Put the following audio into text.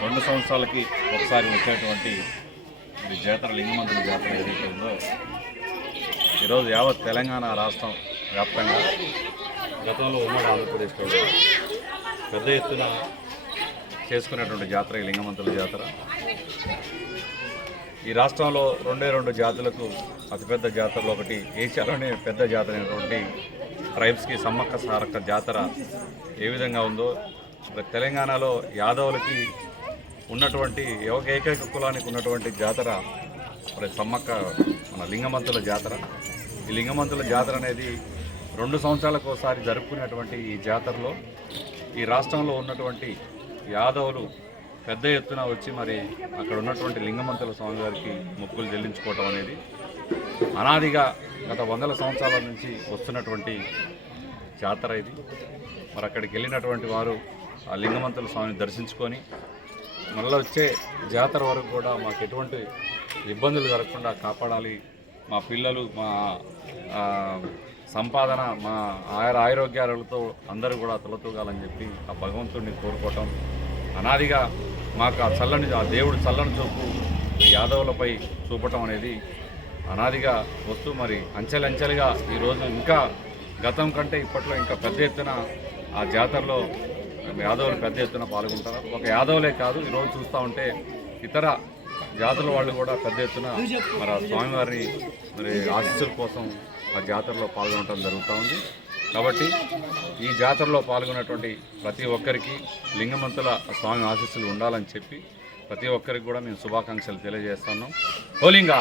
2 సంవత్సరాలకి ఒకసారి వచ్చేటువంటి ఈ జాతర లింగమంతుల జాతర ఏదైతే ఉందో ఈరోజు యావత్ తెలంగాణ రాష్ట్రం వ్యాప్తంగా గతంలో ఉమ్మడి ఆంధ్రప్రదేశ్లో పెద్ద ఎత్తున చేసుకునేటువంటి జాతర ఈ లింగమంతుల జాతర. ఈ రాష్ట్రంలో 2 జాతులకు అతిపెద్ద జాతరలో ఒకటి, ఏషియాలోనే పెద్ద జాతర అయినటువంటి ట్రైబ్స్కి సమ్మక్క సారక్క జాతర ఏ విధంగా ఉందో తెలంగాణలో యాదవులకి ఉన్నటువంటి ఏకైక కులానికి ఉన్నటువంటి జాతర మరి సమ్మక్క మన లింగమంతుల జాతర. ఈ లింగమంతుల జాతర అనేది 2 సంవత్సరాలకు ఒకసారి జరుపుకునేటువంటి ఈ జాతరలో ఈ రాష్ట్రంలో ఉన్నటువంటి యాదవులు పెద్ద ఎత్తున వచ్చి మరి అక్కడ ఉన్నటువంటి లింగమంతుల స్వామి గారికి మొక్కులు చెల్లించుకోవటం అనేది అనాదిగా గత 100 సంవత్సరాల నుంచి వస్తున్నటువంటి జాతర ఇది. మరి అక్కడికి వెళ్ళినటువంటి వారు ఆ లింగమంతుల స్వామిని దర్శించుకొని మళ్ళీ వచ్చే జాతర వరకు కూడా మాకు ఎటువంటి ఇబ్బందులు జరగకుండా కాపాడాలి, మా పిల్లలు మా సంపాదన మా ఆరోగ్యాలతో అందరూ కూడా తొలతూగాలని చెప్పి ఆ భగవంతుడిని కోరుకోవటం అనాదిగా మాకు ఆ దేవుడు చల్లని చూపు యాదవులపై చూపటం అనేది అనాదిగా వస్తూ మరి అంచెలంచెలుగా ఈరోజు ఇంకా గతం కంటే ఇప్పట్లో ఇంకా పెద్ద ఎత్తున ఆ జాతరలో యాదవులు పెద్ద ఎత్తున పాల్గొంటారు. ఒక యాదవులే కాదు, ఈరోజు చూస్తూ ఉంటే ఇతర జాతుల వాళ్ళు కూడా పెద్ద ఎత్తున మరి ఆ స్వామివారిని మరి ఆశీస్సుల కోసం ఆ జాతరలో పాల్గొనడం జరుగుతూ ఉంది. కాబట్టి ఈ జాతరలో పాల్గొన్నటువంటి ప్రతి ఒక్కరికి లింగమంతుల స్వామి ఆశీస్సులు ఉండాలని చెప్పి ప్రతి ఒక్కరికి కూడా మేము శుభాకాంక్షలు తెలియజేస్తున్నాం. ఓలింగా